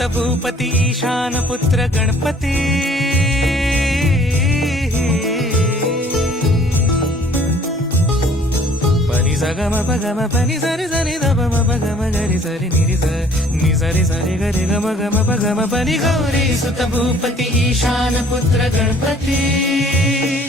सुत भूपती ईशान पुत्र गणपती पनी सगम पगम पनी सरी सरी दबम पगम गरी सरी निरी नि सरी सरी गरी गम गम पगम पनी गौरी सुत भूपती ईशान पुत्र गणपती